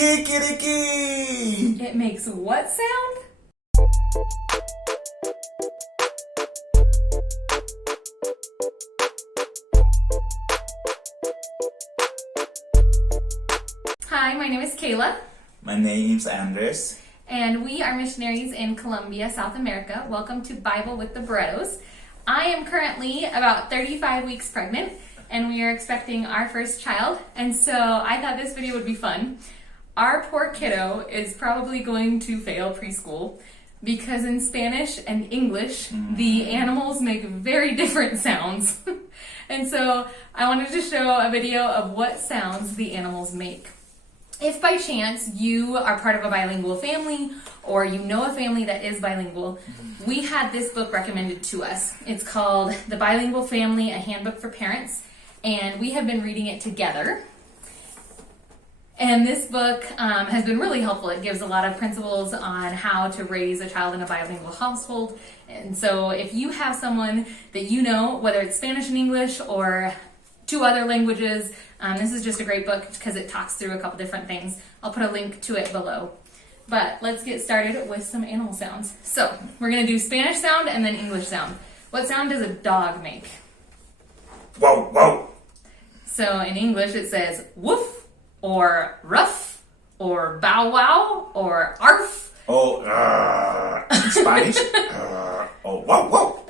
Kikiriki! It makes what sound? Hi, my name is Kayla. My name is Andres. And we are missionaries in Colombia, South America. Welcome to Bible with the Barretos. I am currently about 35 weeks pregnant, and we are expecting our first child. And so I thought this video would be fun. Our poor kiddo is probably going to fail preschool because in Spanish and English, the animals make very different sounds. And so I wanted to show a video of what sounds the animals make. If by chance you are part of a bilingual family or you know a family that is bilingual, we had this book recommended to us. It's called The Bilingual Family, A Handbook for Parents, and we have been reading it together. And this book has been really helpful. It gives a lot of principles on how to raise a child in a bilingual household. And so if you have someone that you know, whether it's Spanish and English or two other languages, this is just a great book because it talks through a couple different things. I'll put a link to it below. But let's get started with some animal sounds. So we're going to do Spanish sound and then English sound. What sound does a dog make? Whoa, whoa. So in English it says woof, or ruff, or bow wow, or arf. Oh, in Spanish? Oh, whoa, whoa.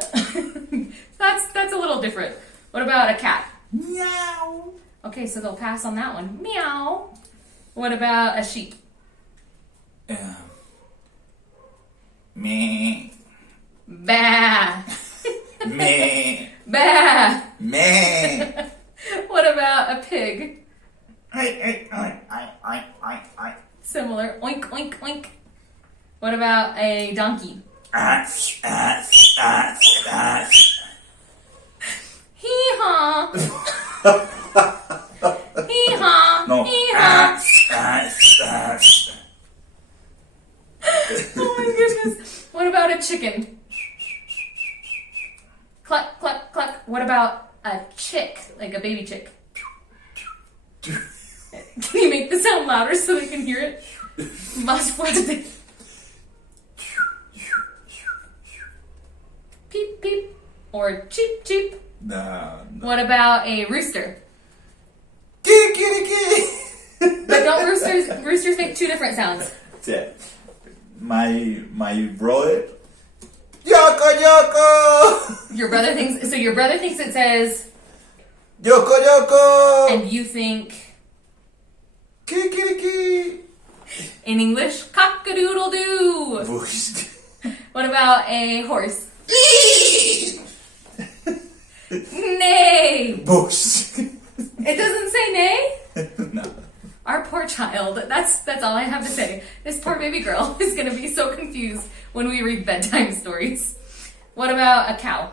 That's a little different. What about a cat? Meow. Okay, so they'll pass on that one. Meow. What about a sheep? Me. Bah. Me. Bah. Me. What about a pig? I. Similar. Oink, oink, oink. What about a donkey? Hee-haw. Hee-haw. No. Hee-haw. Oh my goodness. What about a chicken? Cluck, cluck, cluck. What about a chick? Like a baby chick? Can you make the sound louder so they can hear it? Más fuerte. Peep, peep. Or cheep, cheep. No. What about a rooster? Kikiriki! But don't roosters make two different sounds. Yeah. My brother. Yoko, yoko! Your brother thinks it says, Yoko, yoko! and you think, Kikiriki! in English, cock-a-doodle-doo. Bush. What about a horse? Neigh. Bush. It doesn't say neigh? No. Our poor child. That's all I have to say. This poor baby girl is going to be so confused when we read bedtime stories. What about a cow?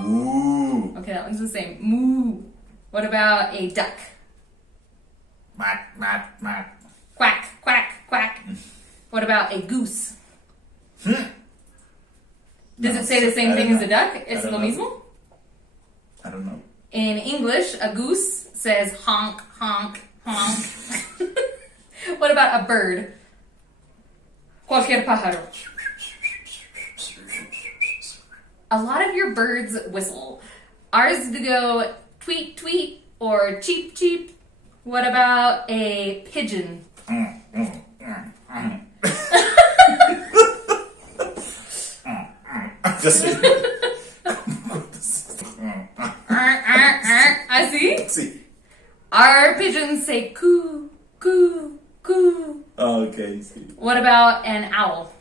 Moo. Okay, that one's the same. Moo. What about a duck? Quack, quack, quack. Quack, quack, quack. What about a goose? Does it say the same thing as a duck? Es lo mismo? I don't know. In English, a goose says honk, honk, honk. What about a bird? Cualquier pájaro. A lot of your birds whistle. Ours go tweet, tweet, or cheep, cheep. What about a pigeon? Just I see. see. Our pigeons say coo, coo, coo. Okay, see. What about an owl?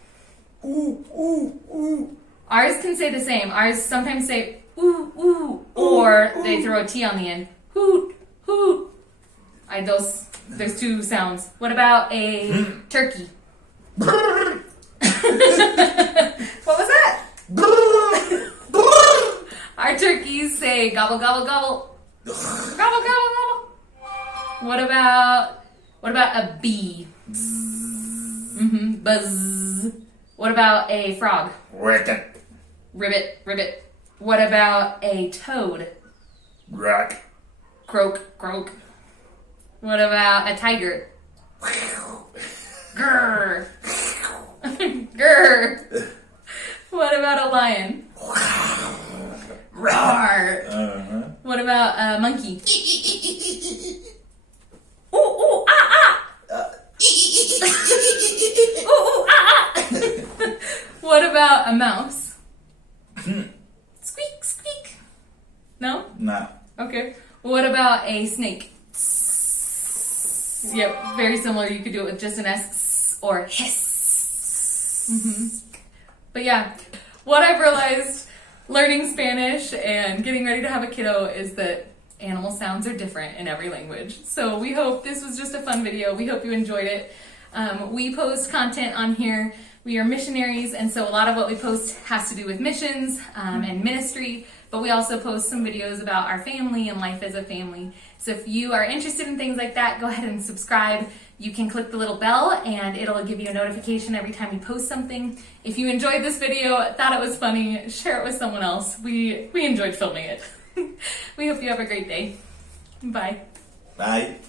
Ooh, ooh, ooh. Ours can say the same. Ours sometimes say ooh, ooh, or they throw a T on the end. Hoot, hoot. There's two sounds. What about a turkey? What was that? Our turkeys say gobble, gobble, gobble. Gobble, gobble, gobble. What about a bee? Buzz. What about a frog? Ribbit. Ribbit, ribbit. What about a toad? Rack. Croak, croak. What about a tiger? Grr. Grr. What about a lion? Roar. What about a monkey? Ooh, ooh, ah, ah. Ooh, ooh, ah, ah. What about a mouse? Squeak, squeak. No? No. Okay. What about a snake? Yep, very similar. You could do it with just an S or hiss. But yeah, what I've realized learning Spanish and getting ready to have a kiddo is that animal sounds are different in every language. So we hope this was just a fun video. We hope you enjoyed it. We post content on here. We are missionaries, and so a lot of what we post has to do with missions and ministry, but we also post some videos about our family and life as a family. So if you are interested in things like that, go ahead and subscribe. You can click the little bell and it'll give you a notification every time we post something. If you enjoyed this video, thought it was funny, share it with someone else. We enjoyed filming it. We hope you have a great day. Bye. Bye.